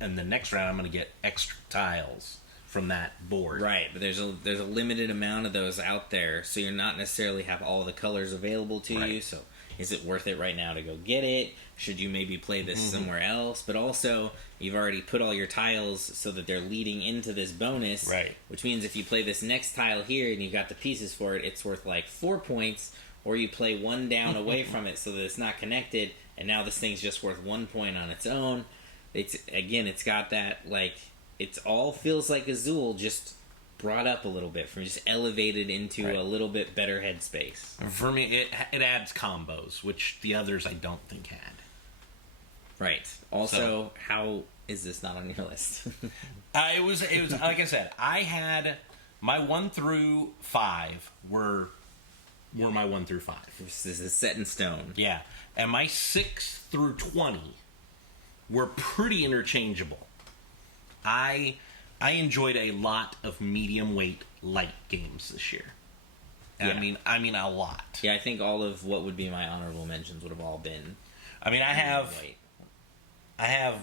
in the next round I'm gonna get extra tiles from that board. Right, but there's a limited amount of those out there, so you're not necessarily have all the colors available to you. So is it worth it right now to go get it? Should you maybe play this somewhere else? But also, you've already put all your tiles so that they're leading into this bonus, right? Which means if you play this next tile here and you've got the pieces for it, it's worth like 4 points, or you play one down away from it so that it's not connected, and now this thing's just worth 1 point on its own. It's got that, like, it all feels like Azul, just brought up a little bit, from just elevated into a little bit better headspace. For me, it adds combos, which the others I don't think had. Right. Also, how is this not on your list? It was like I said, I had my 1 through 5 were my 1 through 5. This is set in stone. Yeah. And my 6 through 20 were pretty interchangeable. I enjoyed a lot of medium weight light games this year. Yeah. I mean a lot. Yeah, I think all of what would be my honorable mentions would have all been. I have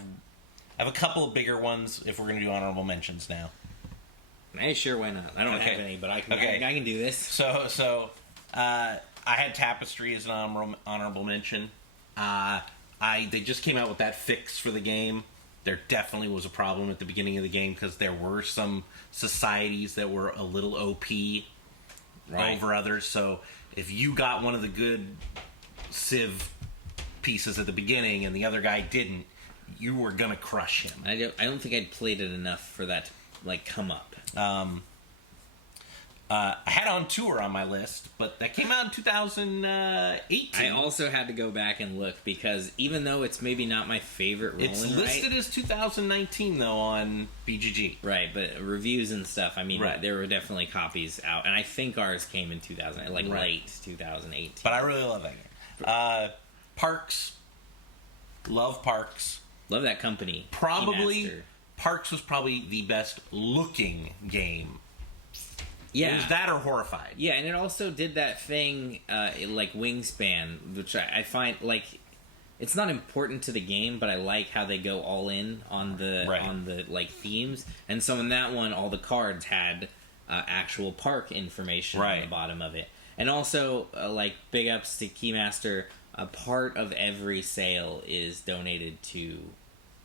a couple of bigger ones if we're going to do honorable mentions now. Hey, sure, why not? I don't have any, but I can do this. So I had Tapestry as an honorable mention. They just came out with that fix for the game. There definitely was a problem at the beginning of the game because there were some societies that were a little OP over others. So if you got one of the good Civ pieces at the beginning and the other guy didn't, you were gonna crush him. I don't think I'd played it enough for that to come up. I had On Tour on my list, but that came out in 2018. I also had to go back and look because even though it's maybe not my favorite rolling, it's listed as 2019 though on BGG. Right, but reviews and stuff. There were definitely copies out, and I think ours came in 2000, late 2018. But I really love that game. Parks, love Parks. Love that company. Probably Parks was probably the best looking game. Yeah. It was that or Horrified. Yeah, and it also did that thing like Wingspan, which I find it's not important to the game, but I like how they go all in on the themes. And so in that one, all the cards had actual park information on the bottom of it. And also, big ups to Keymaster. A part of every sale is donated to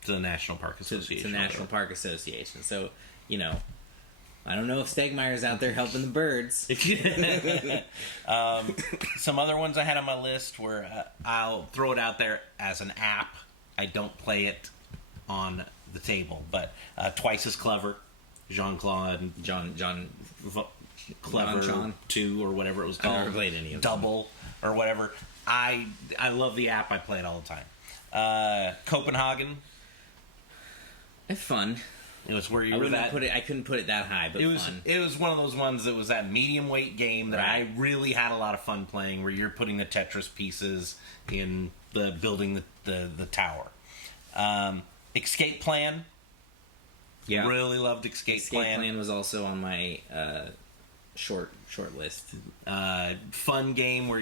the National Park Association. To National Park Association. So, I don't know if Stegmeyer's out there helping the birds. Some other ones I had on my list were, I'll throw it out there as an app. I don't play it on the table, but Twice as Clever, Jean-Claude, John Clever John. 2 or whatever it was called. I never played any of them. Double or whatever. I love the app. I play it all the time. Copenhagen. It's fun. It was where you I were wouldn't put it. I couldn't put it that high, but fun. It was one of those ones that was that medium weight game that Right. I really had a lot of fun playing. Where you're putting the Tetris pieces in the building the tower. Escape Plan. Yeah, Really loved Escape Plan. Plan was also on my short list. Fun game where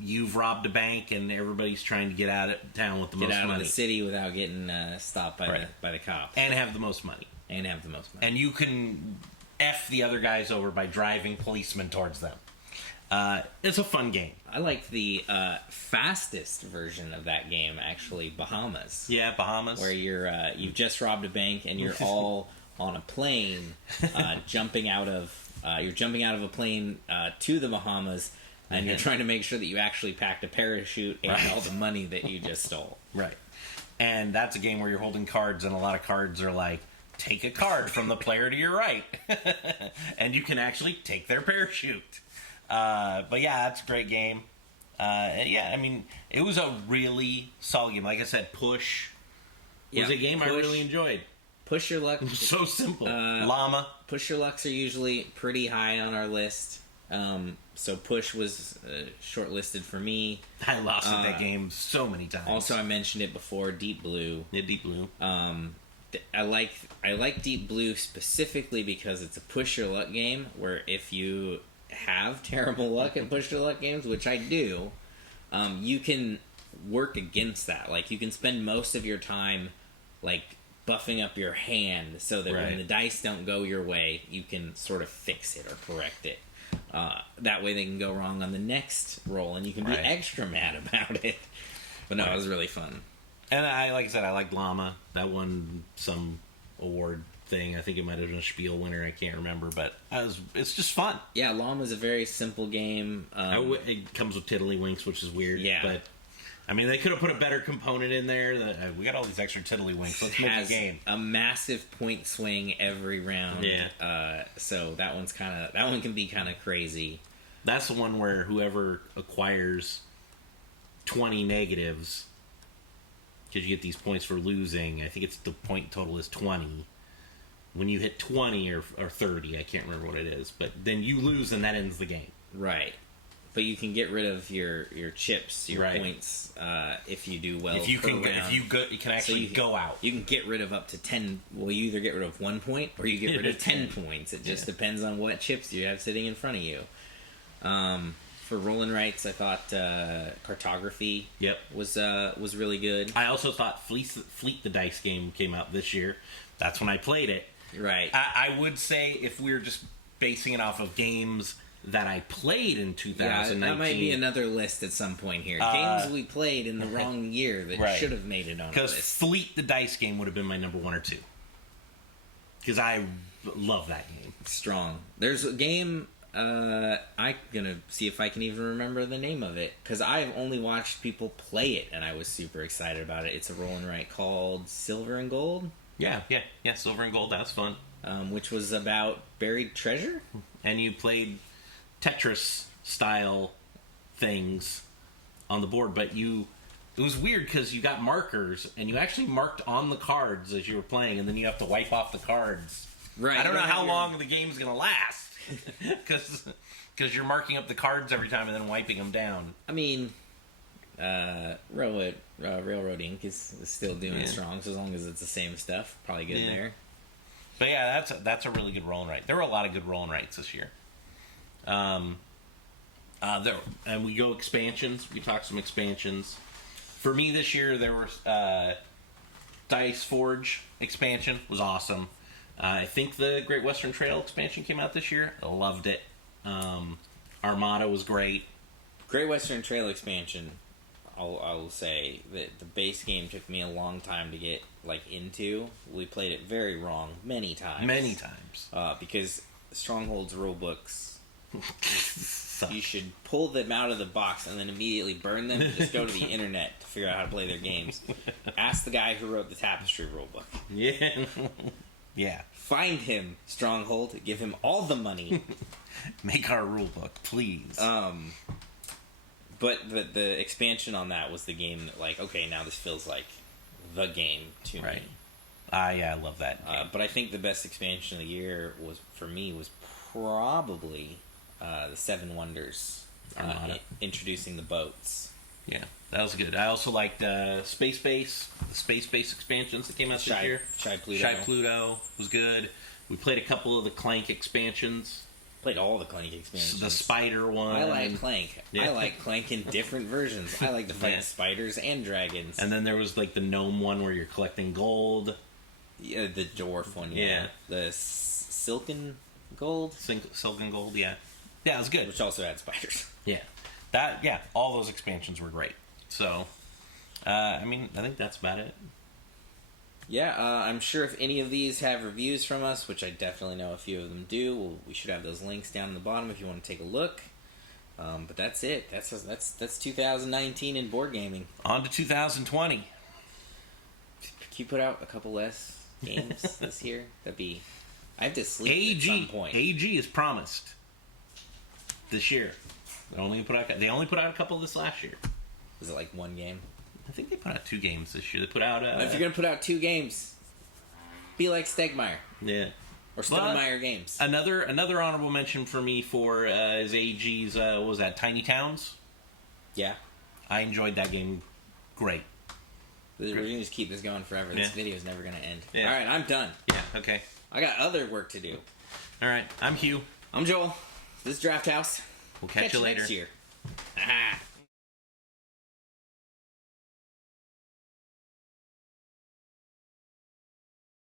you've robbed a bank and everybody's trying to get out of town with the most money. Get out of the city without getting stopped by the cops. And have the most money. And you can F the other guys over by driving policemen towards them. It's a fun game. I like the fastest version of that game, actually, Bahamas. Yeah, Bahamas. Where you've just robbed a bank and you're all on a plane, jumping out of a plane to the Bahamas, and you're trying to make sure that you actually packed a parachute and all the money that you just stole. Right. And that's a game where you're holding cards, and a lot of cards are like, take a card from the player to your right. And you can actually take their parachute. But yeah, that's a great game. Yeah, I mean, it was a really solid game. Like I said, Push was a game I really enjoyed. Push Your Luck. So simple. Llama. Push Your Lucks are usually pretty high on our list. So Push was shortlisted for me. I lost at that game so many times. Also, I mentioned it before, Deep Blue. Yeah, Deep Blue. I like Deep Blue specifically because it's a push your luck game where if you have terrible luck at push your luck games, which I do, you can work against that. Like, you can spend most of your time like buffing up your hand so that when the dice don't go your way, you can sort of fix it or correct it. That way they can go wrong on the next roll and you can be extra mad about it. But no, it was really fun. And like I said, I liked Llama. That won some award thing. I think it might have been a Spiel winner. I can't remember, but it's just fun. Yeah, Llama's a very simple game. It comes with tiddlywinks, which is weird. Yeah. But, I mean, they could have put a better component in there. We got all these extra tiddlywinks. Let's make a game. A massive point swing every round. Yeah. So that one can be kind of crazy. That's the one where whoever acquires 20 negatives, because you get these points for losing. I think it's the point total is 20. When you hit 20 or 30, I can't remember what it is, but then you lose and that ends the game. Right. But you can get rid of your chips, your points, if you do well. You can actually go out. You can get rid of up to 10. Well, you either get rid of 1 point or you get rid of 10 points. It just depends on what chips you have sitting in front of you. For rolling rights, I thought Cartography was really good. I also thought Fleet the Dice game came out this year. That's when I played it. Right. I would say if we were just basing it off of games that I played in 2019. Yeah, that might be another list at some point here. Games we played in the wrong year that should have made it on a list. Because Fleet the Dice game would have been my number 1 or 2. Because I love that game. Strong. There's a game... I'm gonna see if I can even remember the name of it, because I've only watched people play it and I was super excited about it. It's a roll and write called Silver and Gold. Yeah, Silver and Gold, that's fun. Which was about buried treasure. And you played Tetris style things on the board, but it was weird because you got markers and you actually marked on the cards as you were playing, and then you have to wipe off the cards. Right. I don't know how long the game's gonna last. Because you're marking up the cards every time and then wiping them down. I mean, Railroad Inc. is still doing strong, so as long as it's the same stuff, probably good there. But yeah, that's a really good roll and write. There were a lot of good roll and writes this year. And we go expansions. We talk some expansions. For me this year, there were Dice Forge expansion was awesome. I think the Great Western Trail expansion came out this year. I loved it. Armada was great. Great Western Trail expansion, I'll say that the base game took me a long time to get into. We played it very wrong many times. Because Stronghold's rulebooks, you should pull them out of the box and then immediately burn them and just go to the internet to figure out how to play their games. Ask the guy who wrote the Tapestry rulebook. Yeah. Yeah. Find him, Stronghold. Give him all the money. Make our rule book, please. But the expansion on that was the game that, like, okay, now this feels like the game to me. Right. I love that game. But I think the best expansion of the year was probably the Seven Wonders, introducing the boats. Yeah, that was good. I also liked the Space Base expansions that came out this year. Shy Pluto. Shy Pluto was good. We played a couple of the Clank expansions. Played all the Clank expansions. The Spider one. I like Clank. Yeah. I like Clank in different versions. I like to fight spiders and dragons. And then there was like the gnome one where you're collecting gold. Yeah, the dwarf one. Yeah. The silken gold. Silken gold. Yeah. Yeah, it was good. Which also had spiders. Yeah. All those expansions were great. So, I think that's about it. Yeah, I'm sure if any of these have reviews from us, which I definitely know a few of them do, we should have those links down in the bottom if you want to take a look. But that's it. That's 2019 in board gaming. On to 2020. Can you put out a couple less games this year? I have to sleep at some point. AG is promised this year. They only put out a couple this last year. Was it like one game? I think they put out 2 games this year. They put out... if you're going to put out 2 games, be like Stegmaier. Yeah. Or Stonemaier Games. Another honorable mention for me is AG's, what was that, Tiny Towns? Yeah. I enjoyed that game. Great. We're going to just keep this going forever. This video is never going to end. Yeah. All right, I'm done. Yeah, okay. I got other work to do. All right, I'm Hugh. I'm Joel. This is Drafthouse. We'll catch you later. Next year.